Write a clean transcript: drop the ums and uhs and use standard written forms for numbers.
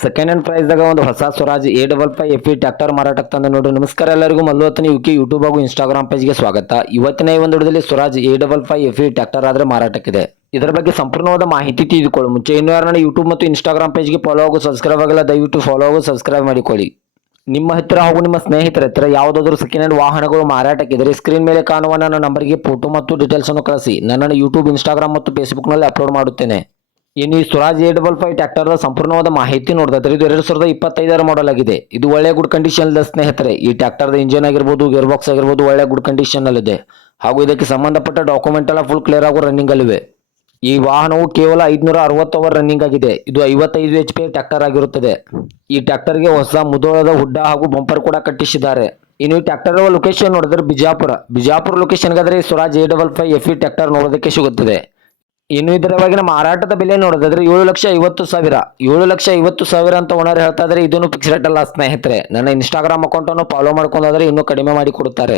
Second hand ಪ್ರೈಸ್ದಾಗ ಒಂದು ಹೊಸ Swaraj A55FE tractor ಮಾರಾಟಕ್ಕೆ ತಂದ ನೋಡಿ. ನಮಸ್ಕಾರ ಎಲ್ಲರಿಗೂ, ಮಲ್ಲುವತ್ತನಿ ಯುಕೆ ಯೂಟ್ಯೂಬ್ ಹಾಗೂ ಇನ್ಸ್ಟಾಗ್ರಾಮ್ ಪೇಜ್ಗೆ ಸ್ವಾಗತ. ಇವತ್ತಿನ ಈ ಒಂದು ವಿಡಿಯೋದಲ್ಲಿ ಸ್ವರಾಜ್ A55FE ಟ್ರ್ಯಾಕ್ಟರ್ ಆದರೆ ಮಾರಾಟಕ್ಕಿದೆ. ಇದರ ಬಗ್ಗೆ ಸಂಪೂರ್ಣವಾದ ಮಾಹಿತಿ ತಿಳಿದುಕೊಳ್ಳಿ ಮುಂಚೆ ಇನ್ನೂ ಯಾರನ್ನ ಯೂಟ್ಯೂಬ್ ಮತ್ತು ಇನ್ಸ್ಟಾಗ್ರಾಮ್ ಪೇಜ್ಗೆ ಫಾಲೋ ಹಾಗೂ ಸಬ್ಸ್ಕ್ರೈಬ್ ಆಗಿಲ್ಲ, ದಯವಿಟ್ಟು ಫಾಲೋ ಹಾಗೂ ಸಬ್ಸ್ಕ್ರೈಬ್ ಮಾಡಿಕೊಳ್ಳಿ. ನಿಮ್ಮ ಹತ್ತಿರ ಹಾಗೂ ನಿಮ್ಮ ಸ್ನೇಹಿತರ ಹತ್ತಿರ ಯಾವುದಾದರೂ ಸೆಕೆಂಡ್ ಹ್ಯಾಂಡ್ ವಾಹನಗಳು ಮಾರಾಟಕ್ಕಿದ್ದರೆ ಸ್ಕ್ರೀನ್ ಮೇಲೆ ಕಾಣುವ ನನ್ನ ನಂಬರ್ಗೆ ಫೋಟೋ ಮತ್ತು ಡೀಟೇಲ್ಸ್ ಅನ್ನು ಕಳಿಸಿ. ನನ್ನನ್ನು ಯೂಟ್ಯೂಬ್, ಇನ್ಸ್ಟಾಗ್ರಾಮ್ ಮತ್ತು ಫೇಸ್ಬುಕ್ನಲ್ಲಿ ಅಪ್ಲೋಡ್ ಮಾಡುತ್ತೇನೆ. ಇನ್ನು ಈ ಸ್ವರಾಜ್ A55 ಟ್ರ್ಯಾಕ್ಟರ್ದ ಸಂಪೂರ್ಣವಾದ ಮಾಹಿತಿ ನೋಡಿದ್ರೆ ಇದು 2025 ಮಾಡೆಲ್ ಆಗಿದೆ. ಇದು ಒಳ್ಳೆ ಗುಡ್ ಕಂಡೀಷನ್ ಇದೆ ಸ್ನೇಹಿತರೆ. ಈ ಟ್ರ್ಯಾಕ್ಟರ್ದ ಇಂಜಿನ್ ಆಗಿರ್ಬೋದು, ಗೇರ್ ಬಾಕ್ಸ್ ಆಗಿರ್ಬೋದು ಒಳ್ಳೆ ಗುಡ್ ಕಂಡೀಷನ್ ಅಲ್ಲಿದೆ. ಹಾಗೂ ಇದಕ್ಕೆ ಸಂಬಂಧಪಟ್ಟ ಡಾಕ್ಯುಮೆಂಟ್ ಎಲ್ಲ ಫುಲ್ ಕ್ಲಿಯರ್ ಆಗೋ ರನ್ನಿಂಗ್ ಅಲ್ಲಿವೆ. ಈ ವಾಹನವು ಕೇವಲ 560 ಅವರ್ ರನ್ನಿಂಗ್ ಆಗಿದೆ. ಇದು 55 HP ಟ್ರ್ಯಾಕ್ಟರ್ ಆಗಿರುತ್ತದೆ. ಈ ಟ್ರ್ಯಾಕ್ಟರ್ಗೆ ಹೊಸ ಮುದೋಳದ ಹುಡ್ಡ ಹಾಗೂ ಬಂಪರ್ ಕೂಡ ಕಟ್ಟಿಸಿದ್ದಾರೆ. ಇನ್ನು ಈ ಟ್ರ್ಯಾಕ್ಟರ್ ಲೊಕೇಶನ್ ನೋಡಿದ್ರೆ ಬಿಜಾಪುರ ಲೊಕೇಶನ್ಗಾದ್ರೆ ಈ ಸ್ವರಾಜ್ A55FE ಟ್ರ್ಯಾಕ್ಟರ್ ನೋಡೋದಕ್ಕೆ ಸಿಗುತ್ತದೆ. ಇನ್ನು ಇದರ ಇವಾಗಿನ ಮಾರಾಟದ ಬೆಲೆ ನೋಡೋದಾದ್ರೆ 7,50,000 7,50,000 ಅಂತ ಓನರ್ ಹೇಳ್ತಾ ಇದ್ರೆ ಇದನ್ನು ಫಿಕ್ಸ್ ರೇಟ್ ಅಲ್ಲ ಸ್ನೇಹಿತರೆ. ನನ್ನ ಇನ್ಸ್ಟಾಗ್ರಾಮ್ ಅಕೌಂಟ್ ಅನ್ನು ಫಾಲೋ ಮಾಡ್ಕೊಂಡಾದ್ರೆ ಇನ್ನೂ ಕಡಿಮೆ ಮಾಡಿ ಕೊಡುತ್ತಾರೆ.